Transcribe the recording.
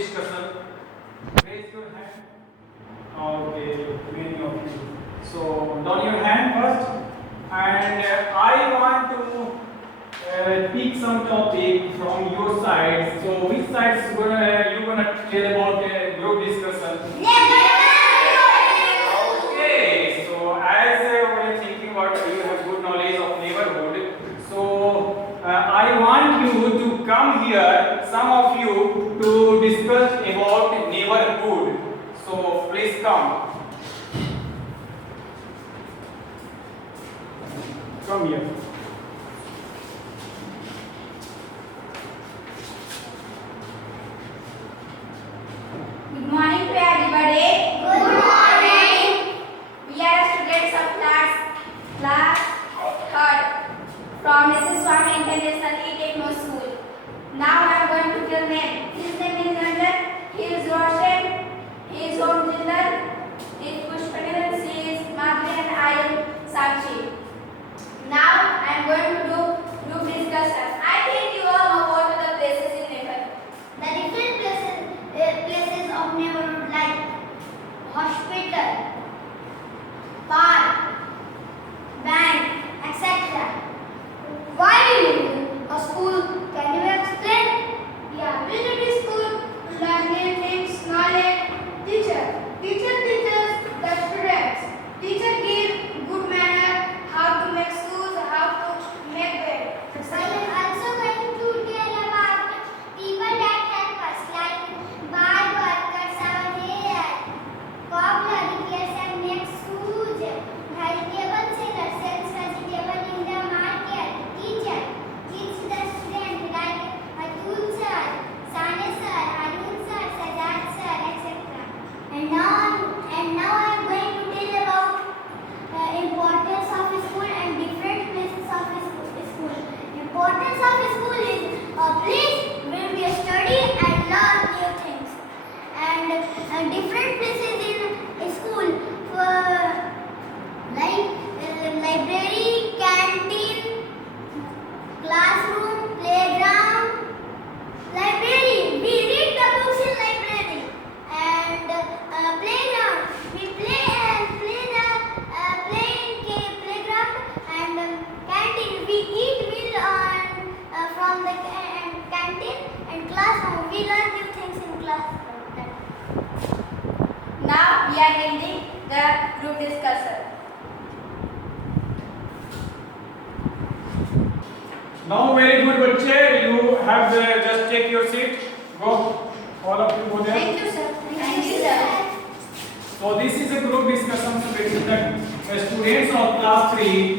discussion? Raise your hand. Okay, many of you. So down your hand first, and I want to pick some topic from your side. So which side you gonna tell about group discussion? Okay, so as we are thinking about you have good knowledge of neighborhood, so I want you to come here, some of you, to discuss about neighborhood. So please come. Come here. Good morning to everybody. Good morning. We are students of class third from Mrs. Swami International E-Techno School. Now I am going to tell name. His name is Nandan. He is Roshan. He is Om Jindal. He is Pushpagan. She is Madhuri and I am Sakshi. Now I am going to do group discussion. I think you all know what are the places in neighborhood. The different places of neighborhood like hospital, park, bank, etc. Why do you live a school? Can you explain? Yeah, visiting school, learn new things, knowledge. Teacher teaches the students. Teacher give good manner, how to make schools, how to make bed. I am also going to tell about people that help us like bar workers out here, cobbler repairs and makes shoes, vegetable seller sells vegetable in the market, teacher teach the student like Atul sir, Sane sir, Arun sir, Sajad sir, etc. And now I am going to tell about importance of school and different places of school. Importance of school is a place where we study and learn new things. And different places in school like library, canteen, classroom, playground. Library, we read the books in library. And playground, we play in playground. And canteen, we eat meal from the canteen. And classroom, we learn new things in classroom. Now we are ending the group discussion. Now very good, bache. You have just take your seat. Go. All of you go there. Thank you, sir. Thank you, sir. So this is a group discussion. So it is that the students of class 3